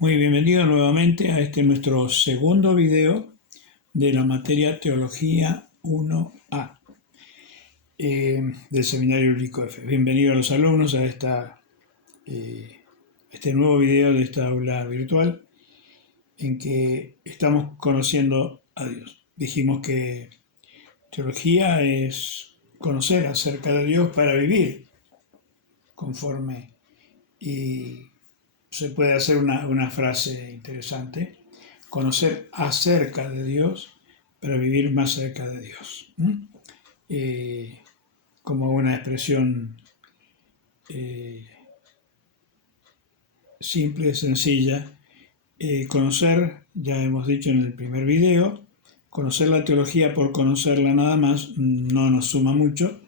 Muy bienvenido nuevamente a este nuestro segundo video de la materia Teología 1A del Seminario Bíblico F. Bienvenidos a los alumnos a este nuevo video de esta aula virtual en que estamos conociendo a Dios. Dijimos que teología es conocer acerca de Dios para vivir conforme, y se puede hacer una frase interesante: conocer acerca de Dios para vivir más cerca de Dios. Como una expresión simple, sencilla. Conocer, ya hemos dicho en el primer video, conocer la teología por conocerla nada más no nos suma mucho,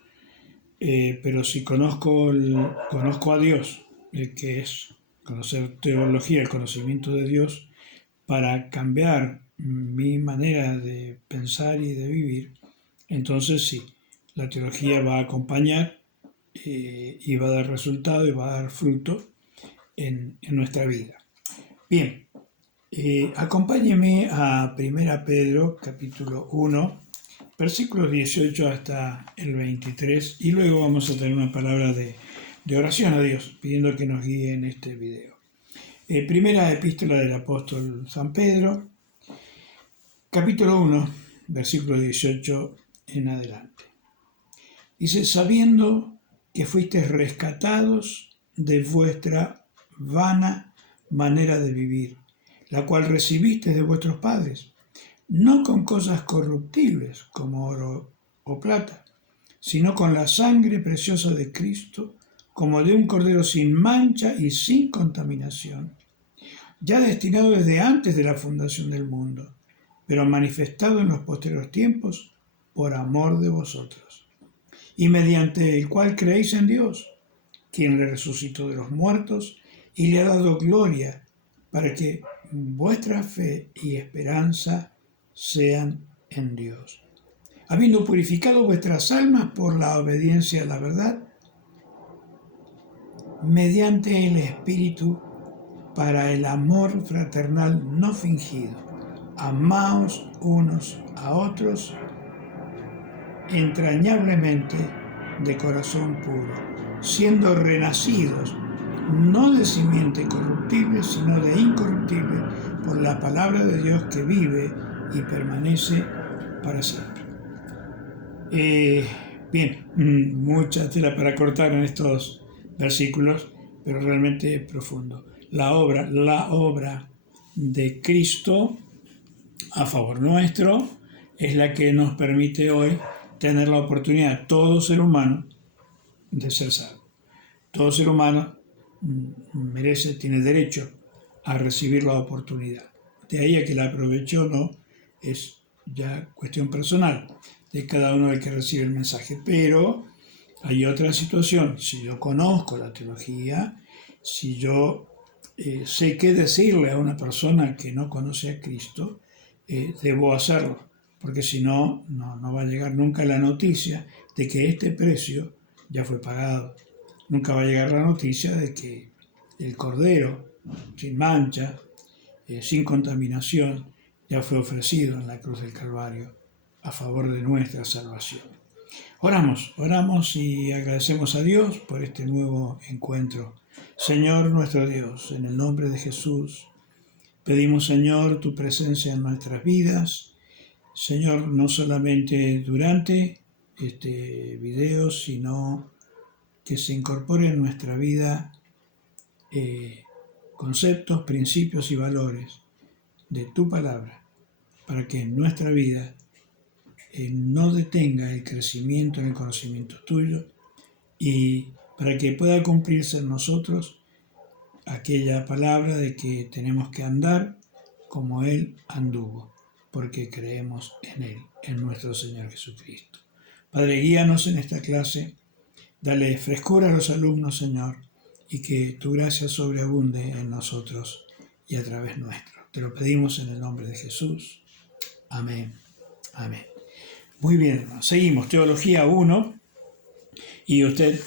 pero si conozco a Dios, el que es conocer teología, el conocimiento de Dios, para cambiar mi manera de pensar y de vivir, entonces sí, la teología va a acompañar y va a dar resultado y va a dar fruto en nuestra vida. Bien, acompáñeme a 1 Pedro capítulo 1, versículos 18 hasta el 23, y luego vamos a tener una palabra de oración a Dios, pidiendo que nos guíe en este video. Primera epístola del apóstol San Pedro, capítulo 1, versículo 18 en adelante. Dice: sabiendo que fuisteis rescatados de vuestra vana manera de vivir, la cual recibisteis de vuestros padres, no con cosas corruptibles como oro o plata, sino con la sangre preciosa de Cristo, como de un cordero sin mancha y sin contaminación, ya destinado desde antes de la fundación del mundo, pero manifestado en los posteriores tiempos por amor de vosotros, y mediante el cual creéis en Dios, quien le resucitó de los muertos y le ha dado gloria, para que vuestra fe y esperanza sean en Dios, habiendo purificado vuestras almas por la obediencia a la verdad, mediante el Espíritu, para el amor fraternal no fingido. Amaos unos a otros entrañablemente de corazón puro, siendo renacidos no de simiente corruptible, sino de incorruptible, por la palabra de Dios que vive y permanece para siempre. Bien, mucha tela para cortar en estos versículos, pero realmente profundo. La obra de Cristo a favor nuestro es la que nos permite hoy tener la oportunidad, todo ser humano, de ser salvo. Todo ser humano tiene derecho a recibir la oportunidad. De ahí a que la aproveche o no es ya cuestión personal de cada uno del que recibe el mensaje. Pero hay otra situación: si yo conozco la teología, si yo sé qué decirle a una persona que no conoce a Cristo, debo hacerlo, porque si no, no va a llegar nunca la noticia de que este precio ya fue pagado. Nunca va a llegar la noticia de que el Cordero, sin mancha, sin contaminación, ya fue ofrecido en la cruz del Calvario a favor de nuestra salvación. Oramos y agradecemos a Dios por este nuevo encuentro. Señor nuestro Dios, en el nombre de Jesús, pedimos, Señor, tu presencia en nuestras vidas. Señor, no solamente durante este video, sino que se incorpore en nuestra vida conceptos, principios y valores de tu palabra, para que en nuestra vida no detenga el crecimiento en el conocimiento tuyo, y para que pueda cumplirse en nosotros aquella palabra de que tenemos que andar como Él anduvo, porque creemos en Él, en nuestro Señor Jesucristo. Padre, guíanos en esta clase, dale frescura a los alumnos, Señor, y que tu gracia sobreabunde en nosotros y a través nuestro. Te lo pedimos en el nombre de Jesús. Amén. Amén. Muy bien, hermanos. Seguimos, Teología 1, y usted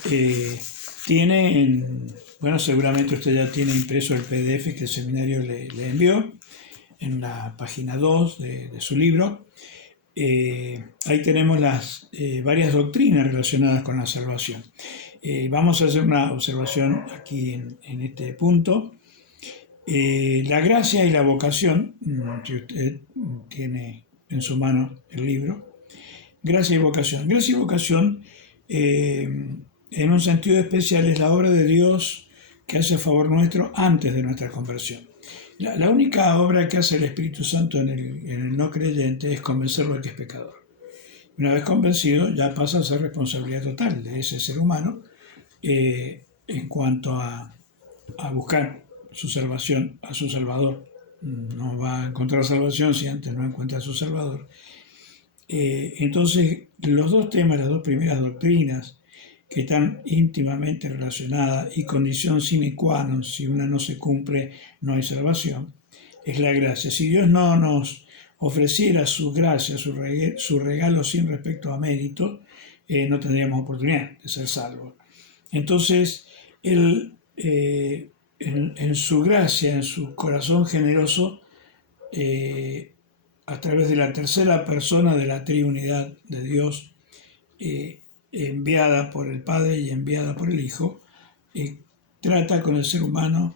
tiene Bueno, seguramente usted ya tiene impreso el PDF que el seminario le envió en la página 2 de su libro. Ahí tenemos las varias doctrinas relacionadas con la salvación. Vamos a hacer una observación aquí en este punto. La gracia y la vocación, si usted tiene en su mano el libro, gracia y vocación. Gracia y vocación, en un sentido especial, es la obra de Dios que hace a favor nuestro antes de nuestra conversión. La única obra que hace el Espíritu Santo en el no creyente es convencerlo de que es pecador. Una vez convencido, ya pasa a ser responsabilidad total de ese ser humano en cuanto a buscar su salvación, a su Salvador. No va a encontrar salvación si antes no encuentra a su Salvador. Entonces, los dos temas, las dos primeras doctrinas, que están íntimamente relacionadas y condición sine qua non, si una no se cumple, no hay salvación, es la gracia. Si Dios no nos ofreciera su gracia, su regalo sin respecto a mérito, no tendríamos oportunidad de ser salvos. Entonces, Él, en su gracia, en su corazón generoso, a través de la tercera persona de la triunidad de Dios, enviada por el Padre y enviada por el Hijo, trata con el ser humano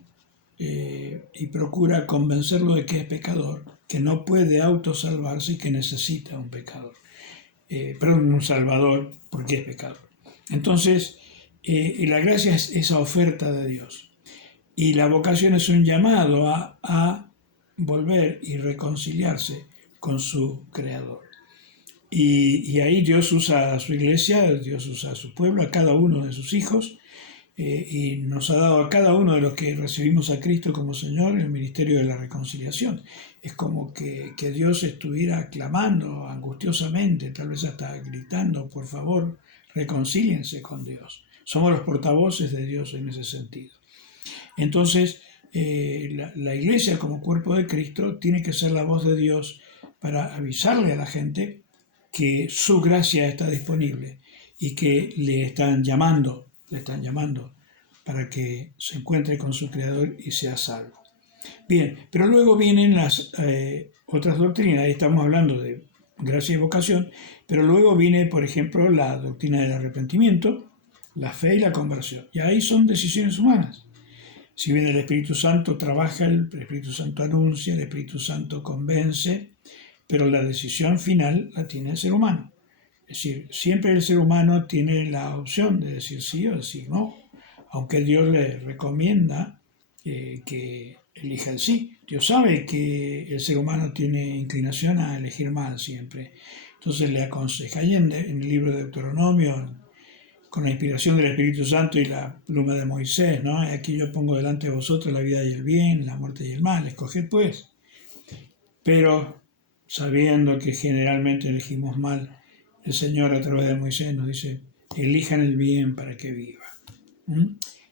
y procura convencerlo de que es pecador, que no puede autosalvarse y que necesita un pecador, un salvador porque es pecador. Entonces, la gracia es esa oferta de Dios y la vocación es un llamado a volver y reconciliarse con su Creador. Y ahí Dios usa a su iglesia, Dios usa a su pueblo, a cada uno de sus hijos, y nos ha dado a cada uno de los que recibimos a Cristo como Señor el ministerio de la reconciliación. Es como que Dios estuviera clamando angustiosamente, tal vez hasta gritando, por favor, reconcíliense con Dios. Somos los portavoces de Dios en ese sentido. Entonces, la iglesia como cuerpo de Cristo tiene que ser la voz de Dios para avisarle a la gente que su gracia está disponible y que le están llamando para que se encuentre con su Creador y sea salvo. Bien, pero luego vienen las otras doctrinas, ahí estamos hablando de gracia y vocación, pero luego viene, por ejemplo, la doctrina del arrepentimiento, la fe y la conversión, y ahí son decisiones humanas. Si bien el Espíritu Santo trabaja, el Espíritu Santo anuncia, el Espíritu Santo convence, pero la decisión final la tiene el ser humano. Es decir, siempre el ser humano tiene la opción de decir sí o decir no, aunque Dios le recomienda que elija el sí. Dios sabe que el ser humano tiene inclinación a elegir mal siempre. Entonces le aconseja. Y en el libro de Deuteronomio, con la inspiración del Espíritu Santo y la pluma de Moisés, ¿no? Aquí yo pongo delante de vosotros la vida y el bien, la muerte y el mal, escoged pues. Pero sabiendo que generalmente elegimos mal, el Señor a través de Moisés nos dice, elijan el bien para que viva.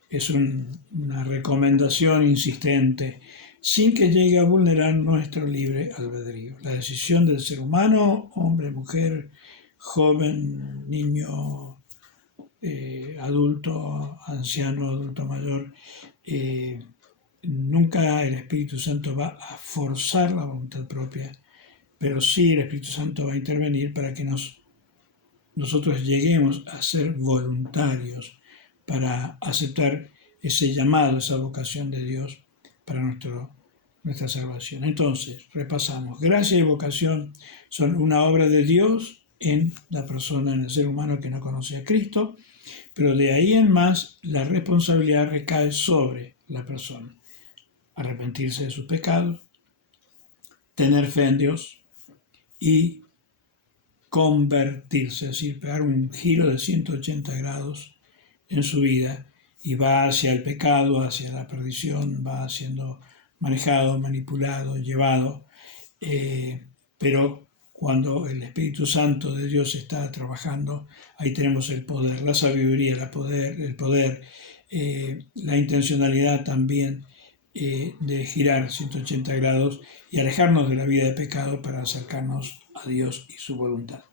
Es una recomendación insistente, sin que llegue a vulnerar nuestro libre albedrío. La decisión del ser humano, hombre, mujer, joven, niño, adulto, anciano, adulto mayor, nunca el Espíritu Santo va a forzar la voluntad propia, pero sí el Espíritu Santo va a intervenir para que nosotros lleguemos a ser voluntarios para aceptar ese llamado, esa vocación de Dios para nuestra salvación. Entonces, repasamos. Gracia y vocación son una obra de Dios en la persona, en el ser humano que no conoce a Cristo, pero de ahí en más la responsabilidad recae sobre la persona. Arrepentirse de sus pecados, tener fe en Dios y convertirse, es decir, pegar un giro de 180 grados en su vida y va hacia el pecado, hacia la perdición, va siendo manejado, manipulado, llevado, pero cuando el Espíritu Santo de Dios está trabajando, ahí tenemos el poder, la sabiduría, el poder, la intencionalidad también de girar 180 grados y alejarnos de la vida de pecado para acercarnos a Dios y su voluntad.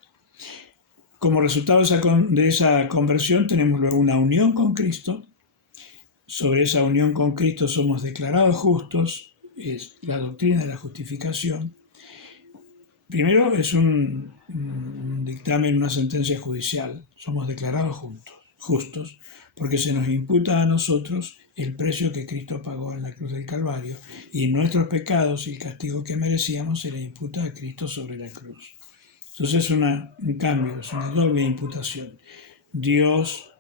Como resultado de esa conversión tenemos luego una unión con Cristo sobre esa unión con Cristo somos declarados justos, es la doctrina de la justificación. Primero es un dictamen, una sentencia judicial. Somos declarados justos, porque se nos imputa a nosotros el precio que Cristo pagó en la cruz del Calvario, y nuestros pecados y el castigo que merecíamos se le imputa a Cristo sobre la cruz. Entonces es un cambio, es una doble imputación. Dios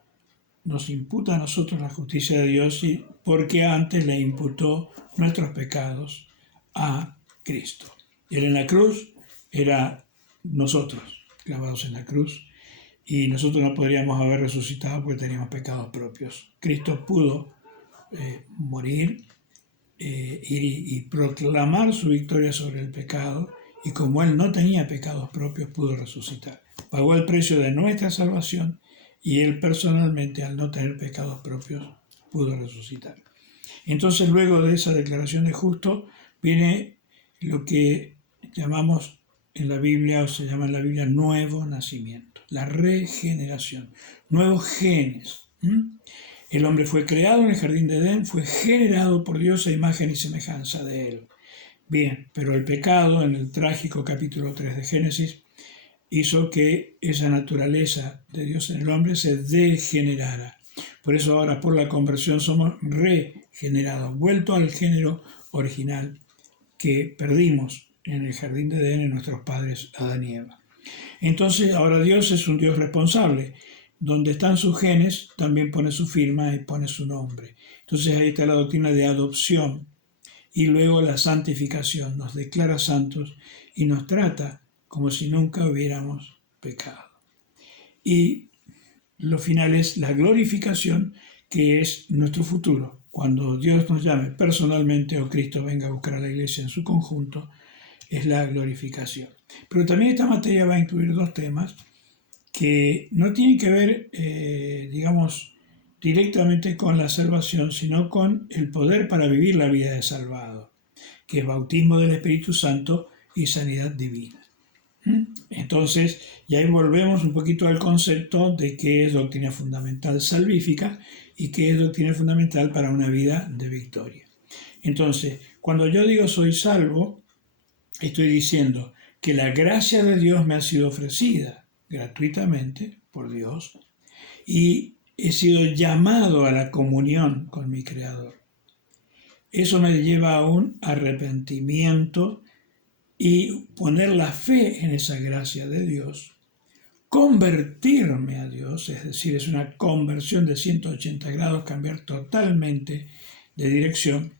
nos imputa a nosotros la justicia de Dios porque antes le imputó nuestros pecados a Cristo. Él en la cruz era nosotros clavados en la cruz, y nosotros no podríamos haber resucitado porque teníamos pecados propios. Cristo pudo morir, ir y proclamar su victoria sobre el pecado, y como Él no tenía pecados propios, pudo resucitar. Pagó el precio de nuestra salvación, y Él personalmente, al no tener pecados propios, pudo resucitar. Entonces, luego de esa declaración de justo, viene lo que llamamos en la Biblia, o se llama en la Biblia, nuevo nacimiento, la regeneración, nuevos genes. El hombre fue creado en el jardín de Edén, fue generado por Dios a imagen y semejanza de Él. Bien, pero el pecado, en el trágico capítulo 3 de Génesis, hizo que esa naturaleza de Dios en el hombre se degenerara. Por eso ahora, por la conversión, somos regenerados, vuelto al género original que perdimos en el jardín de Edén en nuestros padres Adán y Eva. Entonces ahora Dios es un Dios responsable. Donde están sus genes, también pone su firma y pone su nombre. Entonces ahí está la doctrina de adopción. Y luego la santificación, nos declara santos y nos trata como si nunca hubiéramos pecado. Y lo final es la glorificación, que es nuestro futuro. Cuando Dios nos llame personalmente o Cristo venga a buscar a la iglesia en su conjunto, es la glorificación. Pero también esta materia va a incluir dos temas que no tienen que ver, directamente con la salvación, sino con el poder para vivir la vida de salvado, que es bautismo del Espíritu Santo y sanidad divina. Entonces, y ahí volvemos un poquito al concepto de qué es doctrina fundamental salvífica y qué es doctrina fundamental para una vida de victoria. Entonces, cuando yo digo soy salvo, estoy diciendo que la gracia de Dios me ha sido ofrecida gratuitamente por Dios, y he sido llamado a la comunión con mi Creador. Eso me lleva a un arrepentimiento y poner la fe en esa gracia de Dios, convertirme a Dios, es decir, es una conversión de 180 grados, cambiar totalmente de dirección.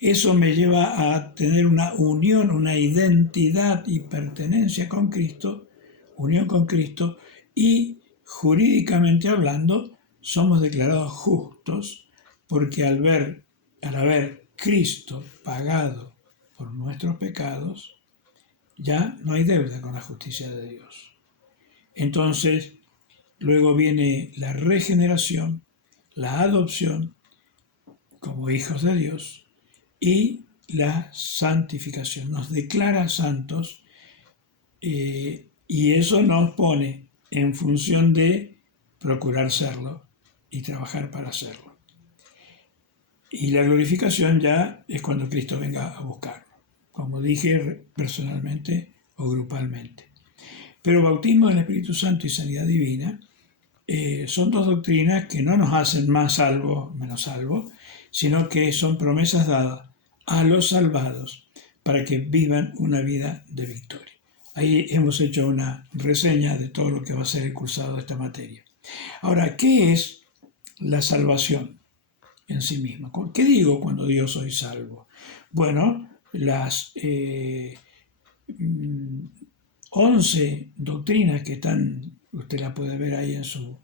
Eso me lleva a tener una unión, una identidad y pertenencia con Cristo, unión con Cristo, y jurídicamente hablando somos declarados justos, porque al haber Cristo pagado por nuestros pecados, ya no hay deuda con la justicia de Dios. Entonces, luego viene la regeneración, la adopción como hijos de Dios y la santificación. Nos declara santos, y eso nos pone en función de procurar serlo y trabajar para serlo. Y la glorificación ya es cuando Cristo venga a buscarnos, como dije, personalmente o grupalmente. Pero bautismo del Espíritu Santo y sanidad divina son dos doctrinas que no nos hacen más salvos, menos salvos, sino que son promesas dadas a los salvados para que vivan una vida de victoria. Ahí hemos hecho una reseña de todo lo que va a ser el cursado de esta materia. Ahora, ¿qué es la salvación en sí misma? ¿Qué digo cuando digo soy salvo? Bueno, las 11 doctrinas que están, usted la puede ver ahí en su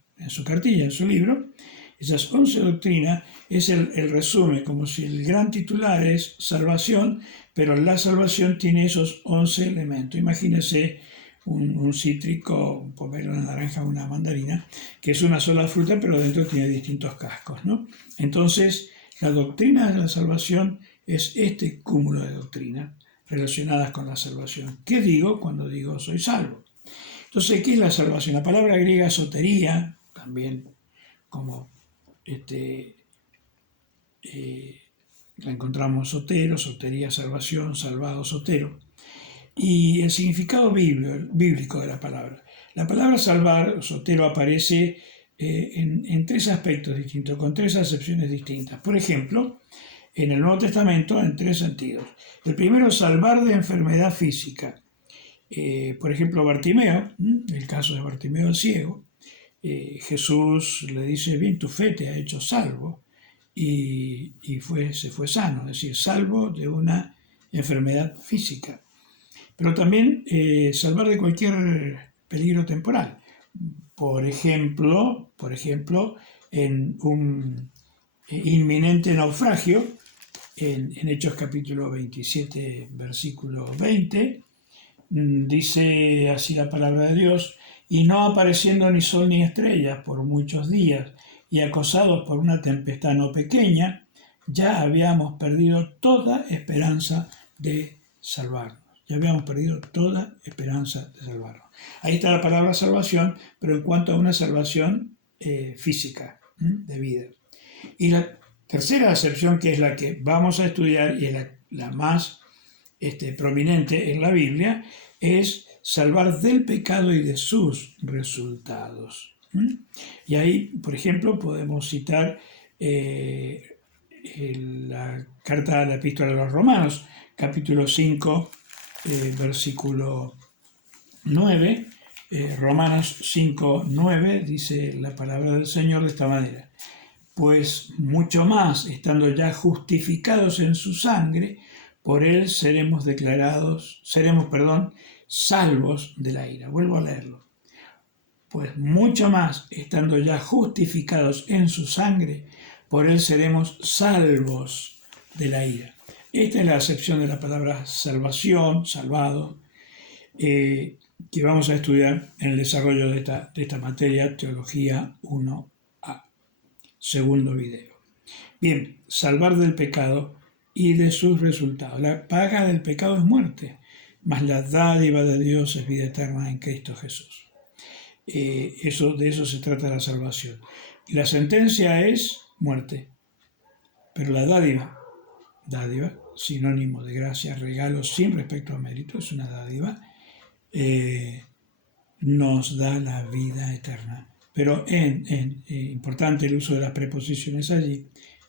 cartilla, en su libro. Esas 11 doctrinas es el resumen, como si el gran titular es salvación, pero la salvación tiene esos 11 elementos. Imagínese un cítrico, un pomelo, una naranja, una mandarina, que es una sola fruta, pero dentro tiene distintos cascos, ¿no? Entonces, la doctrina de la salvación es este cúmulo de doctrinas relacionadas con la salvación. ¿Qué digo cuando digo soy salvo? Entonces, ¿qué es la salvación? La palabra griega sotería, también como la encontramos sotero, sotería, salvación, salvado, sotero. Y el significado bíblico de la palabra. La palabra salvar, sotero, aparece en tres aspectos distintos, con tres acepciones distintas. Por ejemplo, en el Nuevo Testamento en tres sentidos. El primero, salvar de enfermedad física. Por ejemplo, Bartimeo, el caso de Bartimeo el ciego, Jesús le dice, bien, tu fe te ha hecho salvo, y se fue sano, es decir, salvo de una enfermedad física. Pero también salvar de cualquier peligro temporal. Por ejemplo, en un inminente naufragio, en Hechos capítulo 27, versículo 20, dice así la palabra de Dios, y no apareciendo ni sol ni estrellas por muchos días, y acosados por una tempestad no pequeña, ya habíamos perdido toda esperanza de salvarnos. Ya habíamos perdido toda esperanza de salvarnos. Ahí está la palabra salvación, pero en cuanto a una salvación física, de vida. Y la tercera acepción, que es la que vamos a estudiar y es la más prominente en la Biblia, es salvar del pecado y de sus resultados. Y ahí, por ejemplo, podemos citar la carta de la epístola de los Romanos, capítulo 5, versículo 9. Romanos 5, 9 dice la palabra del Señor de esta manera: pues mucho más, estando ya justificados en su sangre, por él seremos salvos de la ira. Vuelvo a leerlo. Pues mucho más, estando ya justificados en su sangre, por él seremos salvos de la ira. Esta es la acepción de la palabra salvación, salvado, que vamos a estudiar en el desarrollo de esta materia, Teología 1A. Segundo video. Bien, salvar del pecado y de sus resultados. La paga del pecado es muerte, mas la dádiva de Dios es vida eterna en Cristo Jesús. De eso se trata la salvación. La sentencia es muerte, pero la dádiva, sinónimo de gracia, regalo sin respecto a mérito, es una dádiva, nos da la vida eterna. Pero importante el uso de las preposiciones allí,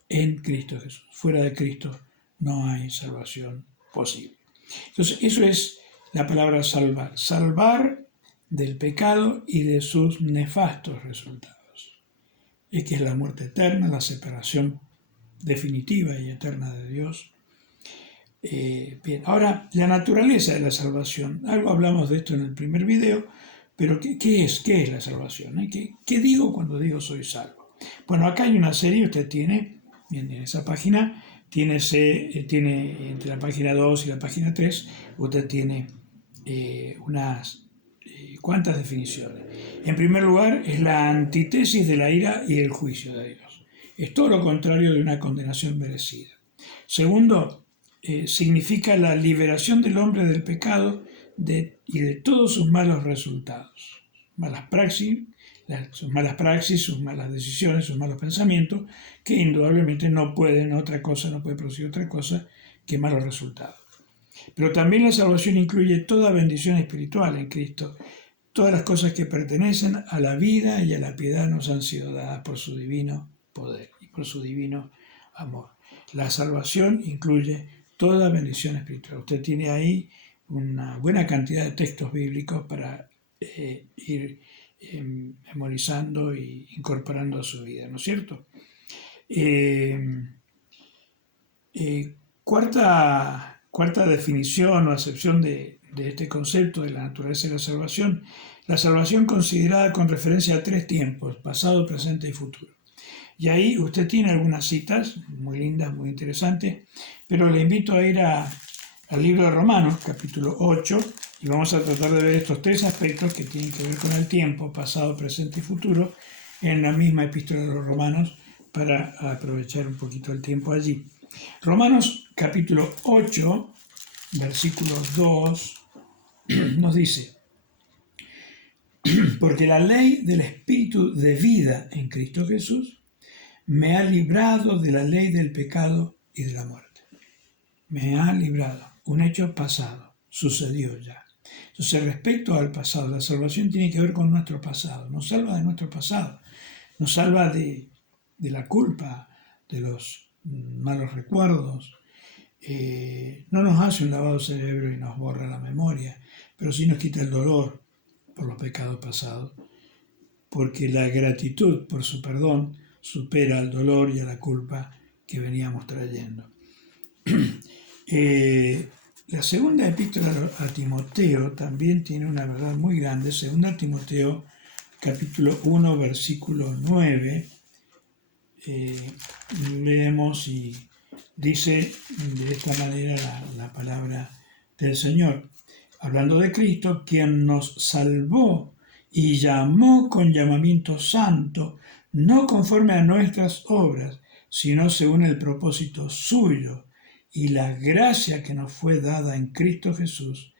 en Cristo Jesús. Fuera de Cristo no hay salvación posible. Entonces, eso es la palabra salvar. Salvar del pecado y de sus nefastos resultados. Es que es la muerte eterna, la separación definitiva y eterna de Dios. Bien, ahora, la naturaleza de la salvación. Algo hablamos de esto en el primer video, pero ¿qué es la salvación? ¿Qué digo cuando digo soy salvo? Bueno, acá hay una serie, usted tiene, bien, en esa página, tiene entre la página 2 y la página 3, usted tiene unas cuantas definiciones. En primer lugar, es la antítesis de la ira y el juicio de Dios. Es todo lo contrario de una condenación merecida. Segundo, significa la liberación del hombre del pecado y de todos sus malos resultados. Sus malas praxis, sus malas decisiones, sus malos pensamientos, que indudablemente no puede producir otra cosa que malos resultados. Pero también la salvación incluye toda bendición espiritual en Cristo. Todas las cosas que pertenecen a la vida y a la piedad nos han sido dadas por su divino poder y por su divino amor. La salvación incluye toda bendición espiritual. Usted tiene ahí una buena cantidad de textos bíblicos para ir memorizando e incorporando a su vida, ¿no es cierto? Cuarta definición o acepción de este concepto de la naturaleza de la salvación considerada con referencia a tres tiempos: pasado, presente y futuro. Y ahí usted tiene algunas citas muy lindas, muy interesantes, pero le invito a ir al libro de Romanos, capítulo 8, y vamos a tratar de ver estos tres aspectos que tienen que ver con el tiempo, pasado, presente y futuro, en la misma epístola de los Romanos, para aprovechar un poquito el tiempo allí. Romanos, capítulo 8, versículo 2, nos dice: porque la ley del Espíritu de vida en Cristo Jesús me ha librado de la ley del pecado y de la muerte. Me ha librado. Un hecho pasado. Sucedió ya. Entonces, respecto al pasado, la salvación tiene que ver con nuestro pasado. Nos salva de nuestro pasado. Nos salva de la culpa, de los malos recuerdos. No nos hace un lavado de cerebro y nos borra la memoria, pero sí nos quita el dolor por los pecados pasados, porque la gratitud por su perdón supera al dolor y a la culpa que veníamos trayendo. La segunda epístola a Timoteo también tiene una verdad muy grande. Segunda Timoteo, capítulo 1, versículo 9, leemos y dice de esta manera la palabra del Señor, hablando de Cristo, quien nos salvó y llamó con llamamiento santo, no conforme a nuestras obras, sino según el propósito suyo y la gracia que nos fue dada en Cristo Jesús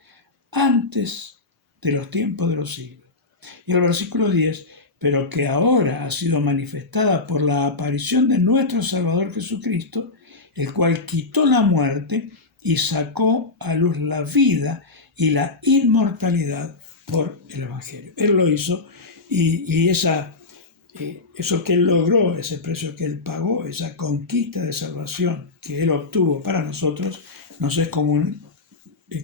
antes de los tiempos de los siglos. Y el versículo 10, pero que ahora ha sido manifestada por la aparición de nuestro Salvador Jesucristo, el cual quitó la muerte y sacó a luz la vida y la inmortalidad por el Evangelio. Él lo hizo y eso que Él logró, ese precio que Él pagó, esa conquista de salvación que Él obtuvo para nosotros, nos es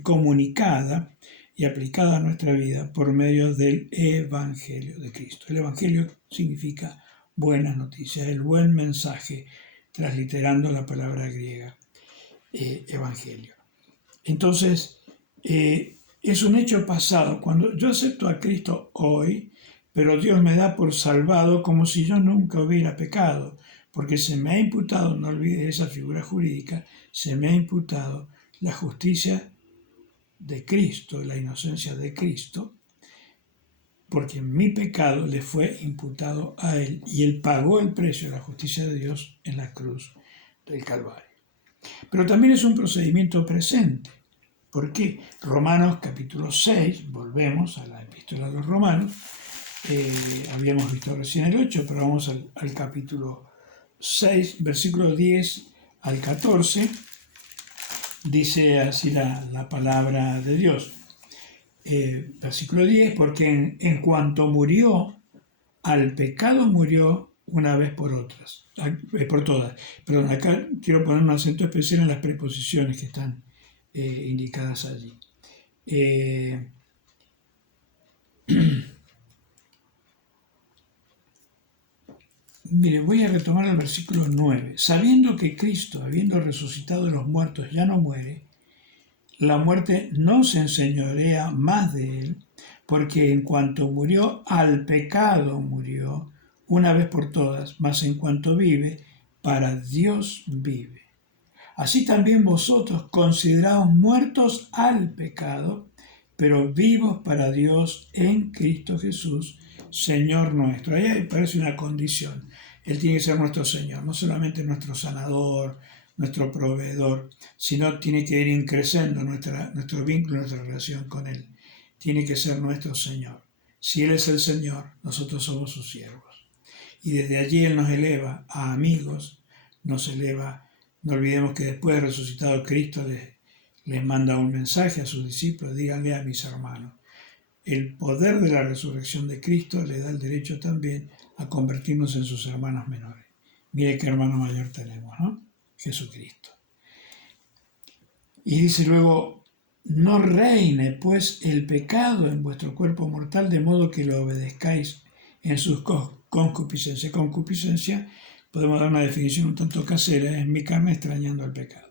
comunicada y aplicada a nuestra vida por medio del Evangelio de Cristo. El Evangelio significa buenas noticias, el buen mensaje, transliterando la palabra griega Evangelio. Entonces, es un hecho pasado. Cuando yo acepto a Cristo hoy, pero Dios me da por salvado como si yo nunca hubiera pecado, porque se me ha imputado, no olvides esa figura jurídica, se me ha imputado la justicia de Cristo, la inocencia de Cristo, porque mi pecado le fue imputado a Él y Él pagó el precio de la justicia de Dios en la cruz del Calvario. Pero también es un procedimiento presente. ¿Por qué? Romanos capítulo 6, volvemos a la epístola de los Romanos, habíamos visto recién el 8, pero vamos al capítulo 6, versículo 10 al 14, dice así la palabra de Dios. Versículo 10, porque en cuanto murió, al pecado murió una vez por todas. Perdón, acá quiero poner un acento especial en las preposiciones que están indicadas allí. Mire, voy a retomar el versículo 9. Sabiendo que Cristo, habiendo resucitado de los muertos, ya no muere, la muerte no se enseñorea más de él, porque en cuanto murió, al pecado murió, una vez por todas, mas en cuanto vive, para Dios vive. Así también vosotros consideraos muertos al pecado, pero vivos para Dios en Cristo Jesús, Señor nuestro. Ahí parece una condición. Él tiene que ser nuestro Señor, no solamente nuestro sanador, nuestro proveedor, sino tiene que ir increciendo nuestro vínculo, nuestra relación con Él. Tiene que ser nuestro Señor. Si Él es el Señor, nosotros somos sus siervos. Y desde allí Él nos eleva a amigos, nos eleva. No olvidemos que después de resucitado Cristo les manda un mensaje a sus discípulos, díganle a mis hermanos. El poder de la resurrección de Cristo le da el derecho también a convertirnos en sus hermanos menores. Mire qué hermano mayor tenemos, ¿no? Jesucristo. Y dice luego, no reine pues el pecado en vuestro cuerpo mortal, de modo que lo obedezcáis en sus concupiscencias. Concupiscencia, podemos dar una definición un tanto casera, es mi carne extrañando el pecado.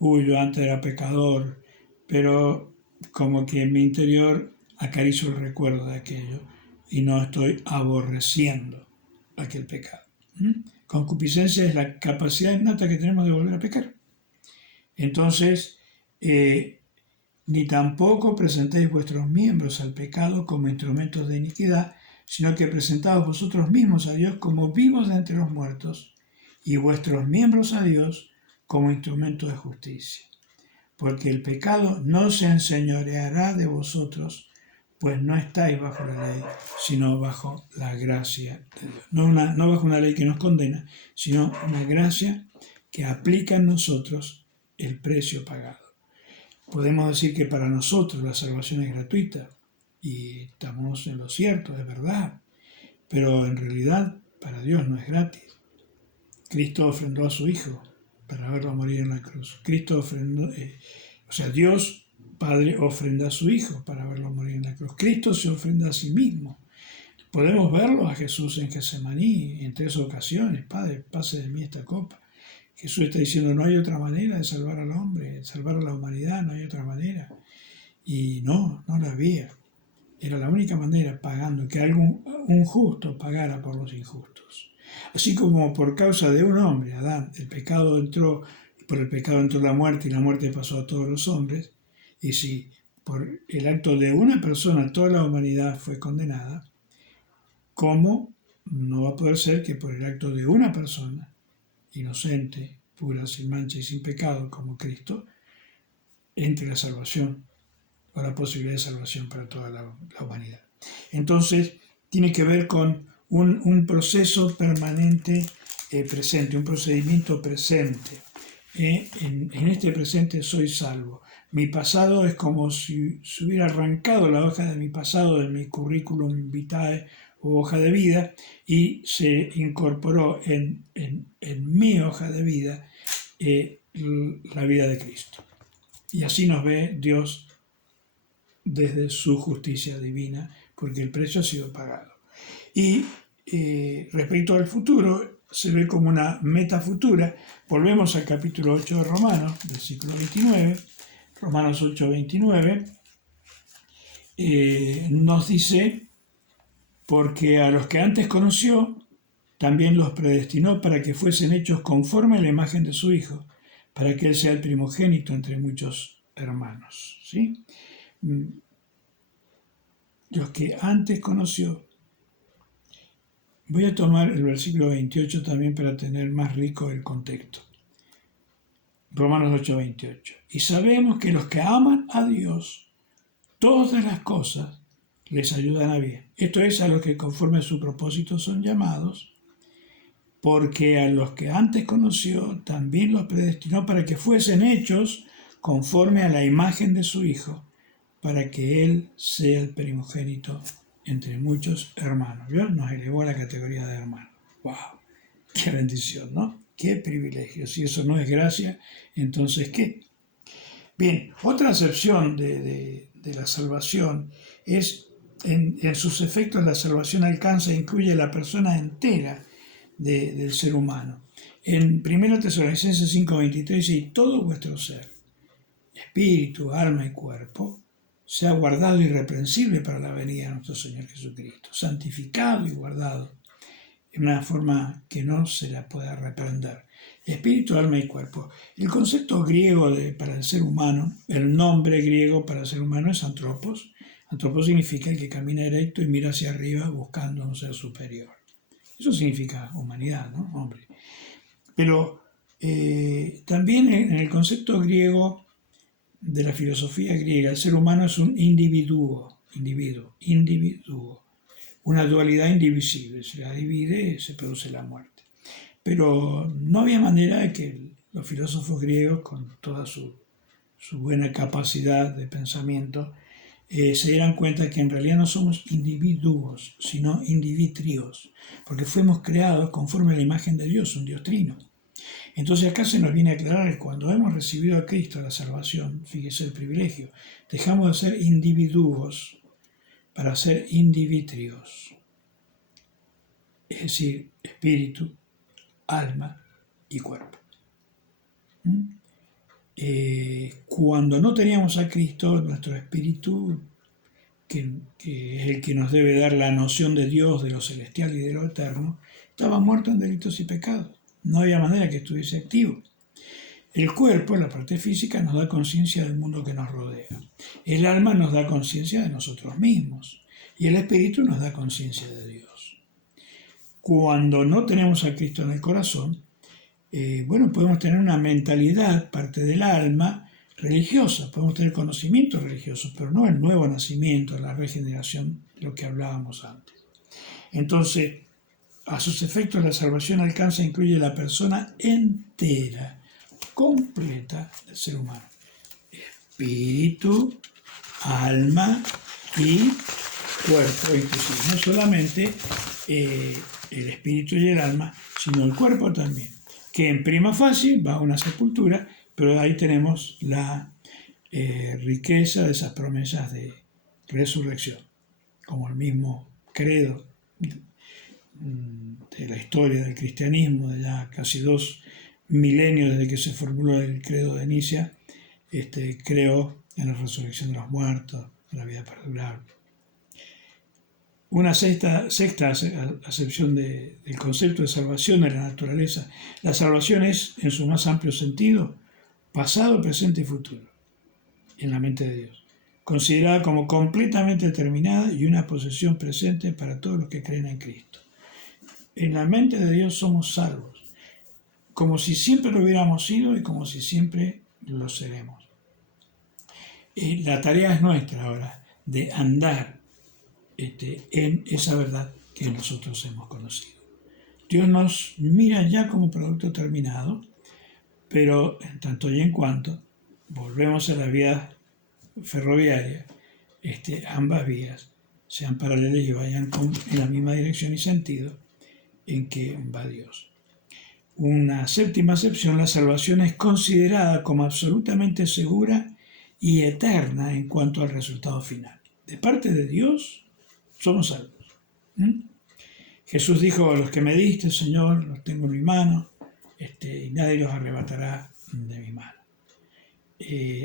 Yo antes era pecador, pero como que en mi interior acaricio el recuerdo de aquello y no estoy aborreciendo aquel pecado. Concupiscencia es la capacidad innata que tenemos de volver a pecar. Entonces, ni tampoco presentéis vuestros miembros al pecado como instrumentos de iniquidad, sino que presentaos vosotros mismos a Dios como vivos de entre los muertos, y vuestros miembros a Dios como instrumentos de justicia. Porque el pecado no se enseñoreará de vosotros, pues no estáis bajo la ley, sino bajo la gracia de Dios. No bajo una ley que nos condena, sino una gracia que aplica en nosotros el precio pagado. Podemos decir que para nosotros la salvación es gratuita, y estamos en lo cierto, es verdad, pero en realidad para Dios no es gratis. Cristo ofrendó a su Hijo para verlo morir en la cruz. Cristo ofrendó, Dios Padre ofrenda a su Hijo para verlo morir en la cruz. Cristo se ofrenda a sí mismo. Podemos verlo a Jesús en Getsemaní en 3 ocasiones. Padre, pase de mí esta copa. Jesús está diciendo, no hay otra manera de salvar al hombre, de salvar a la humanidad, no hay otra manera. Y no la había. Era la única manera, pagando, que un justo pagara por los injustos. Así como por causa de un hombre, Adán, por el pecado entró la muerte y la muerte pasó a todos los hombres, y si por el acto de una persona toda la humanidad fue condenada, ¿cómo no va a poder ser que por el acto de una persona, inocente, pura, sin mancha y sin pecado, como Cristo, entre la salvación o la posibilidad de salvación para toda la humanidad? Entonces, tiene que ver con un proceso permanente presente, un procedimiento presente. En este presente soy salvo. Mi pasado es como si se hubiera arrancado la hoja de mi pasado, de mi currículum vitae o hoja de vida, y se incorporó en mi hoja de vida la vida de Cristo. Y así nos ve Dios desde su justicia divina, porque el precio ha sido pagado. Y respecto al futuro, se ve como una meta futura. Volvemos al capítulo 8 de Romanos, versículo 29. Romanos 8, 29. Nos dice, porque a los que antes conoció, también los predestinó para que fuesen hechos conforme a la imagen de su Hijo, para que Él sea el primogénito entre muchos hermanos. ¿Sí? Los que antes conoció. Voy a tomar el versículo 28 también para tener más rico el contexto. Romanos 8, 28. Y sabemos que los que aman a Dios, todas las cosas les ayudan a bien. Esto es, a los que conforme a su propósito son llamados, porque a los que antes conoció también los predestinó para que fuesen hechos conforme a la imagen de su Hijo, para que Él sea el primogénito entre muchos hermanos. ¿Vio? Nos elevó a la categoría de hermano. ¡Wow! ¡Qué bendición!, ¿no? ¡Qué privilegio! Si eso no es gracia, entonces ¿qué? Bien, otra acepción de la salvación es, en sus efectos, la salvación alcanza e incluye la persona entera del ser humano. En 1 Tesalonicenses 5:23 dice, y todo vuestro ser, espíritu, alma y cuerpo, sea guardado irreprensible para la venida de nuestro Señor Jesucristo, santificado y guardado en una forma que no se la pueda reprender. Espíritu, alma y cuerpo. El concepto griego para el ser humano, el nombre griego para el ser humano es antropos. Antropos significa el que camina erecto y mira hacia arriba buscando un ser superior. Eso significa humanidad, ¿no? Hombre. Pero también en el concepto griego de la filosofía griega, el ser humano es un individuo, una dualidad indivisible. Si la divide, se produce la muerte. Pero no había manera de que los filósofos griegos, con toda su buena capacidad de pensamiento, se dieran cuenta que en realidad no somos individuos, sino indivitrios, porque fuimos creados conforme a la imagen de Dios, un Dios trino. Entonces acá se nos viene a aclarar que cuando hemos recibido a Cristo la salvación, fíjese el privilegio, dejamos de ser individuos para ser indivitrios, es decir, espíritu, alma y cuerpo. Cuando no teníamos a Cristo, nuestro espíritu, que es el que nos debe dar la noción de Dios, de lo celestial y de lo eterno, estaba muerto en delitos y pecados. No había manera que estuviese activo. El cuerpo, la parte física, nos da conciencia del mundo que nos rodea. El alma nos da conciencia de nosotros mismos. Y el espíritu nos da conciencia de Dios. Cuando no tenemos a Cristo en el corazón, podemos tener una mentalidad, parte del alma, religiosa, podemos tener conocimientos religiosos, pero no el nuevo nacimiento, la regeneración, de lo que hablábamos antes. Entonces, a sus efectos la salvación alcanza e incluye la persona entera, completa del ser humano. Espíritu, alma y cuerpo inclusive. No solamente el espíritu y el alma, sino el cuerpo también, que en prima facie va a una sepultura, pero ahí tenemos la riqueza de esas promesas de resurrección, como el mismo credo de la historia del cristianismo, de ya casi 2 milenios desde que se formuló el credo de Nicea, creo en la resurrección de los muertos, en la vida perdurable. Una sexta acepción del concepto de salvación de la naturaleza. La salvación es, en su más amplio sentido, pasado, presente y futuro, en la mente de Dios, considerada como completamente determinada y una posesión presente para todos los que creen en Cristo. En la mente de Dios somos salvos, como si siempre lo hubiéramos sido y como si siempre lo seremos. La tarea es nuestra ahora, de andar en esa verdad que nosotros hemos conocido. Dios nos mira ya como producto terminado, pero en tanto y en cuanto volvemos a la vía ferroviaria, ambas vías sean paralelas y vayan en la misma dirección y sentido en que va Dios. Una séptima acepción, la salvación es considerada como absolutamente segura y eterna en cuanto al resultado final. De parte de Dios somos salvos. Jesús dijo: a los que me diste, Señor, los tengo en mi mano, y nadie los arrebatará de mi mano.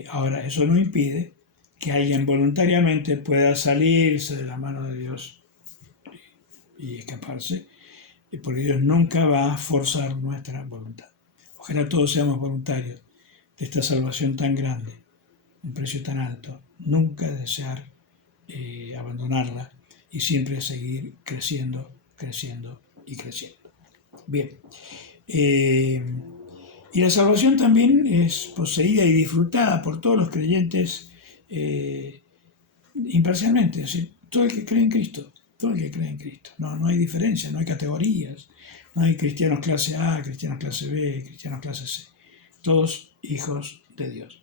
Ahora, eso no impide que alguien voluntariamente pueda salirse de la mano de Dios y escaparse, porque Dios nunca va a forzar nuestra voluntad. Ojalá todos seamos voluntarios de esta salvación tan grande, un precio tan alto, nunca desear abandonarla y siempre seguir creciendo, creciendo y creciendo. Bien. Y la salvación también es poseída y disfrutada por todos los creyentes imparcialmente, es decir, todo el que cree en Cristo, todo el que cree en Cristo. No hay diferencia, no hay categorías, no hay cristianos clase A, cristianos clase B, cristianos clase C, todos hijos de Dios.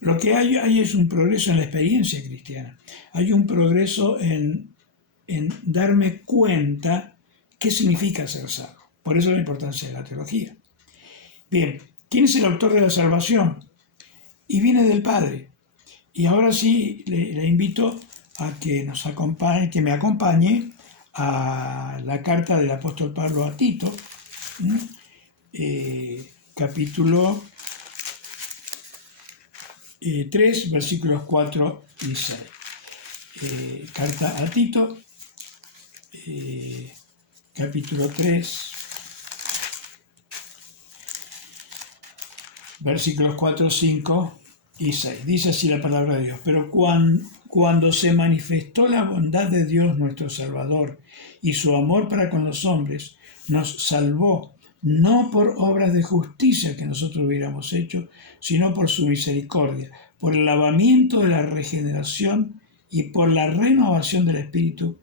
Lo que hay es un progreso en la experiencia cristiana, hay un progreso en darme cuenta qué significa ser salvo. Por eso la importancia de la teología. Bien, ¿quién es el autor de la salvación? Y viene del Padre. Y ahora sí le invito a que me acompañe a la carta del apóstol Pablo a Tito, capítulo 3, versículos 4 y 6. Carta a Tito, capítulo 3, versículos 4, 5 y 6. Dice así la palabra de Dios: pero cuando se manifestó la bondad de Dios nuestro Salvador y su amor para con los hombres, nos salvó, no por obras de justicia que nosotros hubiéramos hecho, sino por su misericordia, por el lavamiento de la regeneración y por la renovación del Espíritu,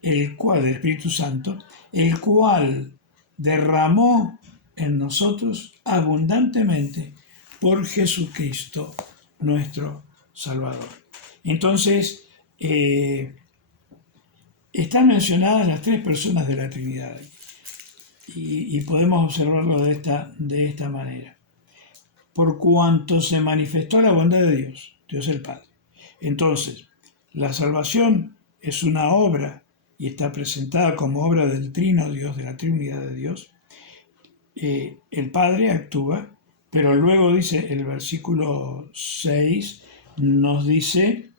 del Espíritu Santo, el cual derramó en nosotros abundantemente por Jesucristo nuestro Salvador. Entonces, están mencionadas las 3 personas de la Trinidad y podemos observarlo de esta manera. Por cuanto se manifestó la bondad de Dios, Dios el Padre. Entonces, la salvación es una obra y está presentada como obra del Trino Dios, de la Trinidad de Dios. El Padre actúa, pero luego dice el versículo 6, nos dice: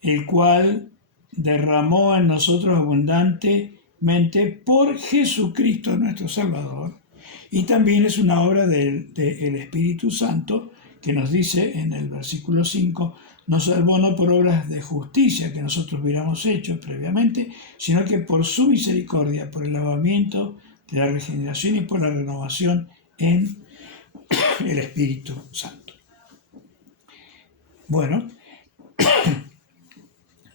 el cual derramó en nosotros abundantemente por Jesucristo nuestro Salvador. Y también es una obra del Espíritu Santo, que nos dice en el versículo 5, nos salvó no por obras de justicia que nosotros hubiéramos hecho previamente, sino que por su misericordia, por el lavamiento de la regeneración y por la renovación en el Espíritu Santo. Bueno,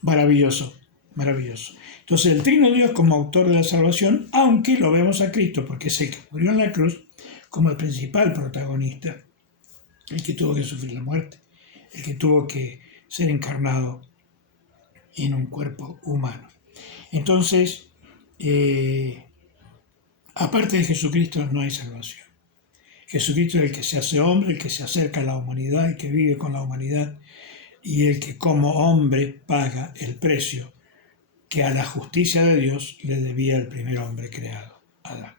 maravilloso, maravilloso. Entonces el Trino Dios como autor de la salvación, aunque lo vemos a Cristo, porque es el que murió en la cruz, como el principal protagonista, el que tuvo que sufrir la muerte, el que tuvo que ser encarnado en un cuerpo humano. Entonces, aparte de Jesucristo no hay salvación. Jesucristo es el que se hace hombre, el que se acerca a la humanidad, el que vive con la humanidad y el que como hombre paga el precio que a la justicia de Dios le debía el primer hombre creado, Adán.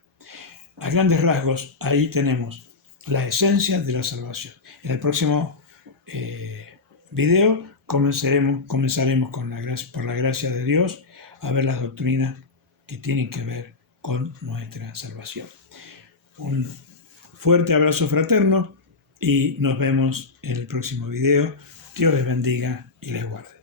A grandes rasgos, ahí tenemos la esencia de la salvación. En el próximo video comenzaremos con por la gracia de Dios a ver las doctrinas que tienen que ver con nuestra salvación. Un fuerte abrazo fraterno y nos vemos en el próximo video. Dios les bendiga y les guarde.